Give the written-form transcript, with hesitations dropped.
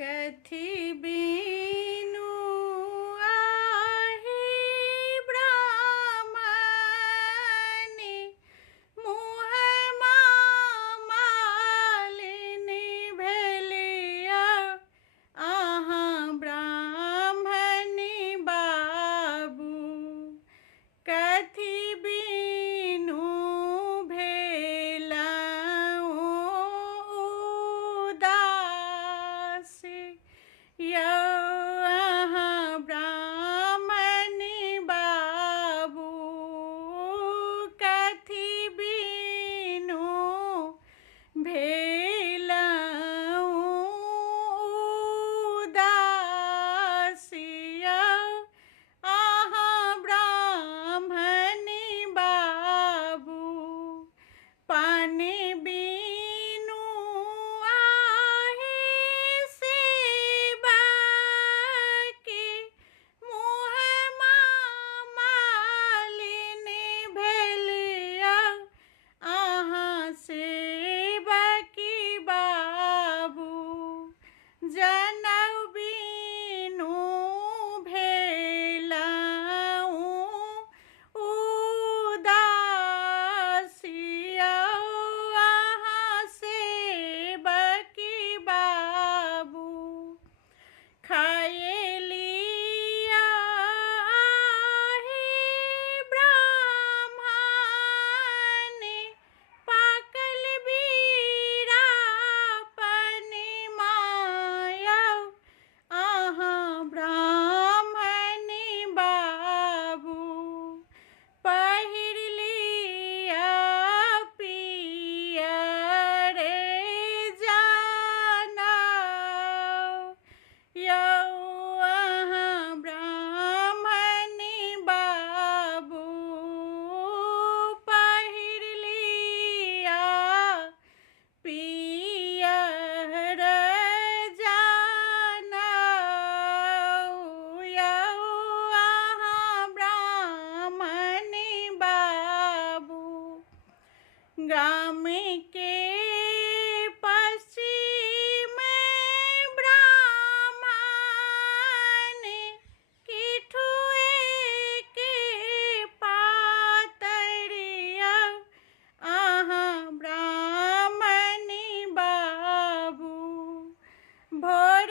कथी बीनु आहि ब्राह्मणी मुँह मालिनी भेलिया अहाँ ब्राह्मणी बाबू कथी बीनु यौ अहाँ ब्राह्मणी बाबू कथी बीनु भेलहुँ उदासी यौ अहाँ ब्राह्मणी बाबू पानी बीनु जनौ बीनु भेलहुँ उदासी यौ अहाँ सेवकी बाबू खाए लिया ब्राह्मणी पाकल बीरा ब्राह्मणी बाबू पहिर लिया पियर जानौ यौ अहाँ ब्राह्मणी बाबू पहिर लिया पियर ग्राम के पश्चिम ब्राह्मण किठुए के पातरिया अहाँ ब्राह्मणी बाबू भोर